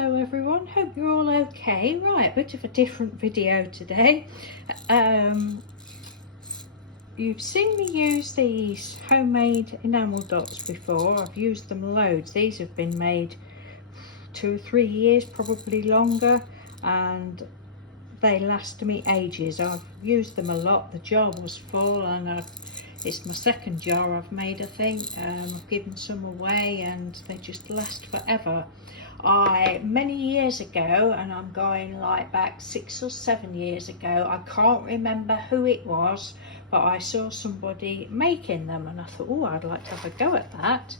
Hello everyone, hope you're all okay. Right, a bit of a different video today. You've seen me use these homemade enamel dots before. I've used them loads. These have been made 2 or 3 years, probably longer, and they last me ages. I've used them a lot. The jar was full, and it's my second jar I've made, I think. I've given some away and they just last forever. Many years ago, and I'm going like back 6 or 7 years ago, I can't remember who it was, but I saw somebody making them and I thought, oh, I'd like to have a go at that.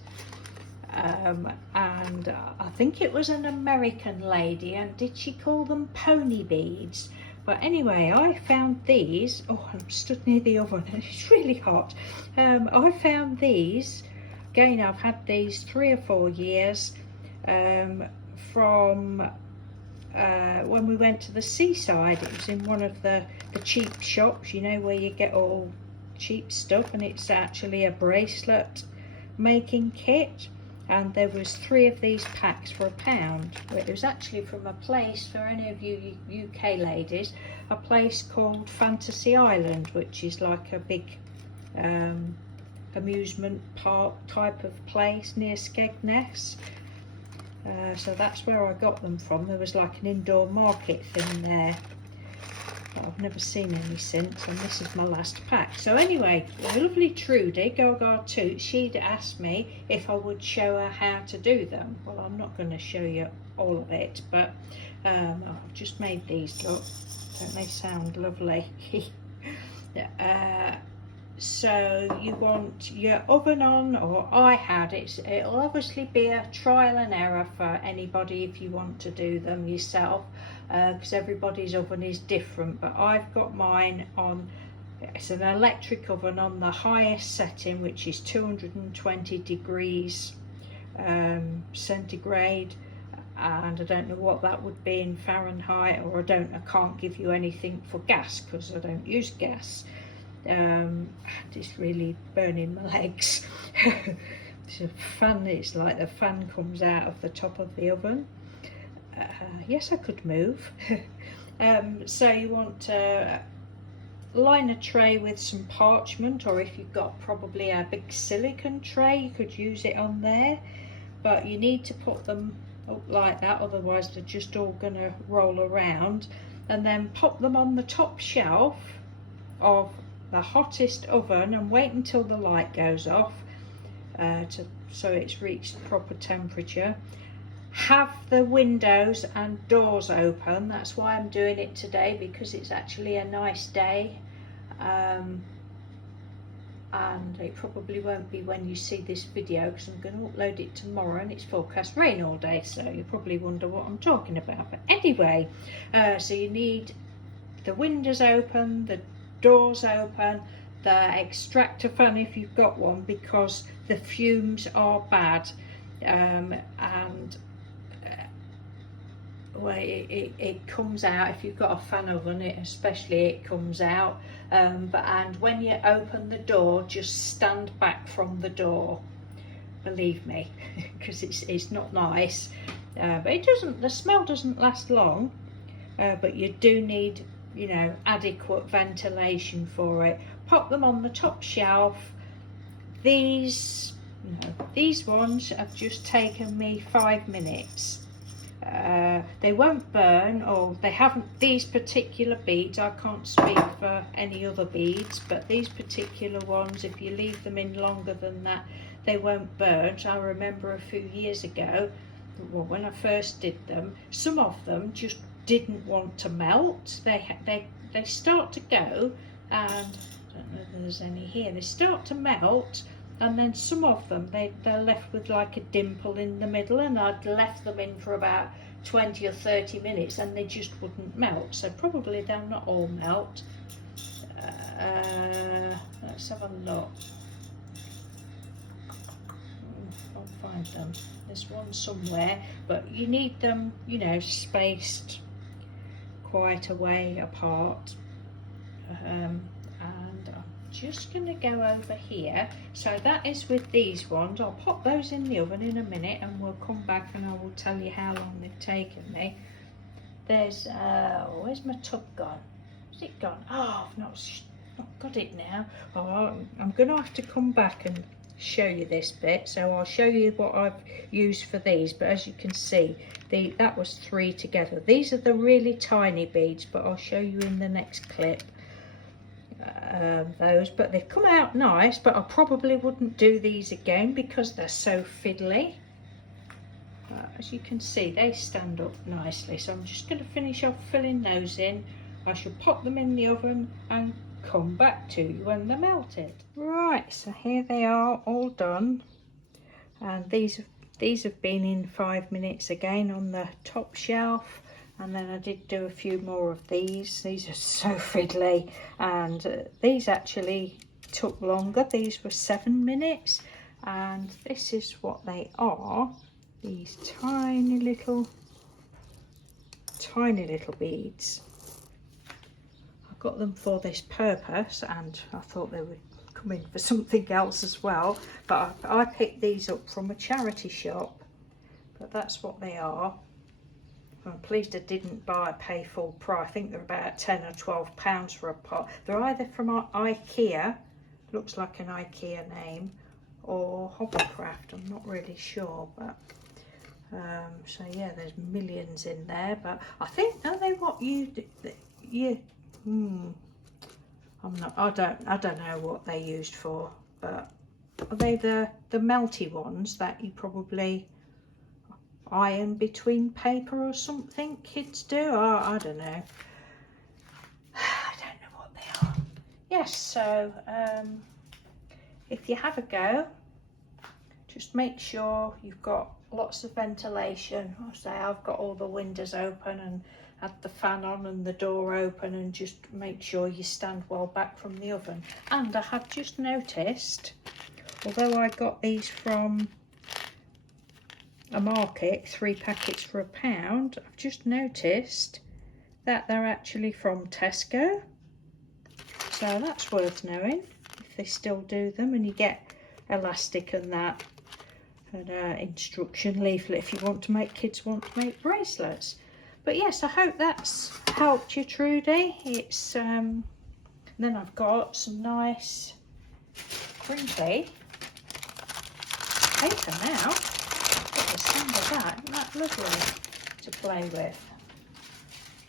And I think it was an American lady, and did she call them pony beads? But anyway, I found these. Oh, I'm stood near the oven and it's really hot. I found these, again, I've had these 3 or 4 years, from when we went to the seaside. It was in one of the cheap shops, you know, where you get all cheap stuff, and it's actually a bracelet making kit. And there was 3 of these packs for £1. It was actually from a place, for any of you UK ladies, a place called Fantasy Island, which is like a big amusement park type of place near Skegness. So that's where I got them from. There was like an indoor market thing there. But I've never seen any since, and this is my last pack. So anyway, the lovely Trudy, Gaga Toot, she'd asked me if I would show her how to do them. Well, I'm not going to show you all of it, but I've just made these, look. Don't they sound lovely? So you want your oven on, or I had it. It'll obviously be a trial and error for anybody if you want to do them yourself, because everybody's oven is different. But I've got mine on, it's an electric oven on the highest setting, which is 220 degrees centigrade, and I don't know what that would be in Fahrenheit, or I can't give you anything for gas because I don't use gas. It's really burning my legs. It's a fan, it's like the fan comes out of the top of the oven. Yes, I could move. So you want to line a tray with some parchment, or if you've got probably a big silicone tray, you could use it on there, but you need to put them up like that, otherwise they're just all gonna roll around. And then pop them on the top shelf of the hottest oven and wait until the light goes off, so it's reached the proper temperature. Have the windows and doors open. That's why I'm doing it today, because it's actually a nice day, and it probably won't be when you see this video, because I'm going to upload it tomorrow and it's forecast rain all day, so you probably wonder what I'm talking about. But anyway, so you need the windows open, the doors open, the extractor fan if you've got one, because the fumes are bad, well, it comes out if you've got a fan oven, especially it comes out. And when you open the door, just stand back from the door, believe me, because it's not nice. But the smell doesn't last long, but you do need, you know, adequate ventilation for it. Pop them on the top shelf. These ones have just taken me 5 minutes. They won't burn, or they haven't. These particular beads, I can't speak for any other beads, but these particular ones, if you leave them in longer than that, they won't burn. So I remember a few years ago, well, when I first did them, some of them just didn't want to melt. They start to go, and I don't know if there's any here, they start to melt, and then some of them they're left with like a dimple in the middle, and I'd left them in for about 20 or 30 minutes and they just wouldn't melt. So probably they'll not all melt. Let's have a look. I'll find them. There's one somewhere, but you need them, you know, spaced quite a way apart. And I'll just going to go over here. So that is with these ones. I'll pop those in the oven in a minute and we'll come back and I will tell you how long they've taken me. There's, where's my tub gone? Is it gone? Oh, I've not got it now. Oh, I'm going to have to come back and show you this bit. So I'll show you what I've used for these, but as you can see, that was 3 together. These are the really tiny beads, but I'll show you in the next clip. Those, but they've come out nice, but I probably wouldn't do these again because they're so fiddly. As you can see, they stand up nicely, so I'm just going to finish off filling those in. I shall pop them in the oven and come back to you when they're melted. Right, so here they are, all done, and these have been in 5 minutes again on the top shelf. And then I did do a few more of these. These are so fiddly, and these actually took longer. These were 7 minutes, and this is what they are. These tiny little beads. I got them for this purpose, and I thought they would come in for something else as well. But I picked these up from a charity shop, but that's what they are. I'm pleased I didn't pay full price. I think they're about £10 or £12 for a pot. They're either from IKEA, looks like an IKEA name, or Hobbycraft. I'm not really sure, but so yeah, there's millions in there. But I think, are they what I don't know what they used for, but are they the melty ones that you probably iron between paper or something kids do? I don't know. I don't know what they are. Yes, so if you have a go, just make sure you've got lots of ventilation. I say I've got all the windows open and had the fan on and the door open, and just make sure you stand well back from the oven. And I have just noticed, although I got these from a market, 3 packets for £1, I've just noticed that they're actually from Tesco, so that's worth knowing if they still do them. And you get elastic and that, and instruction leaflet if you want to make, kids want to make bracelets. But yes, I hope that's helped you, Trudy. It's then I've got some nice crinkly paper now. The sound of that, isn't that lovely to play with?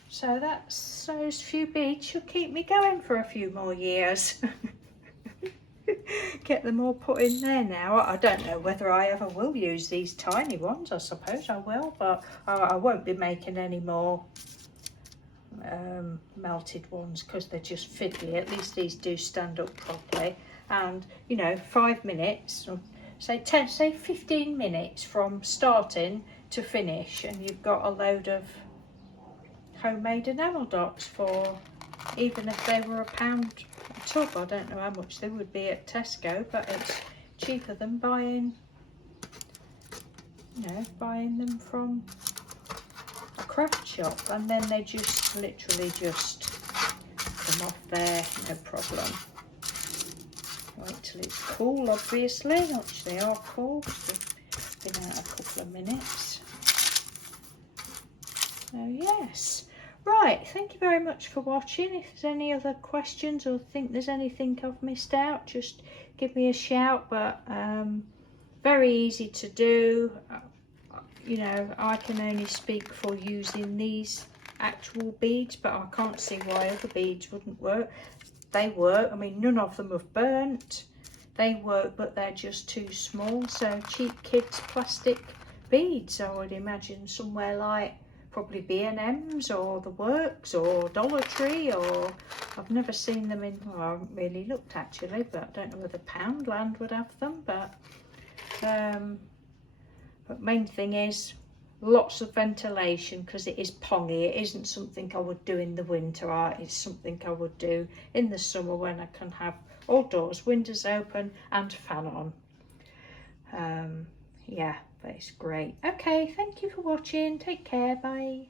So that's those few beads should keep me going for a few more years. Get them all put in there now. I don't know whether I ever will use these tiny ones. I suppose I will, but I won't be making any more melted ones because they're just fiddly. At least these do stand up properly. And you know, 5 minutes, or say 15 minutes from starting to finish, and you've got a load of homemade enamel dots for, even if they were £1 a tub. I don't know how much they would be at Tesco, but it's cheaper than buying, you know, buying them from a craft shop. And then they just literally just come off there, no problem. Wait till it's cool, obviously, which they are cool. They've been out a couple of minutes. So yes. Right, thank you very much for watching. If there's any other questions or think there's anything I've missed out, just give me a shout. But very easy to do. You know, I can only speak for using these actual beads, but I can't see why other beads wouldn't work. They work. I mean, none of them have burnt. They work, but they're just too small. So cheap kids plastic beads, I would imagine somewhere like probably B&M's or The Works or Dollar Tree, or I've never seen them in, well, I haven't really looked actually, but I don't know whether Poundland would have them. But main thing is lots of ventilation, because it is pongy. It isn't something I would do in the winter. It's something I would do in the summer when I can have all doors, windows open and fan on. Yeah, but it's great. Okay, thank you for watching. Take care. Bye.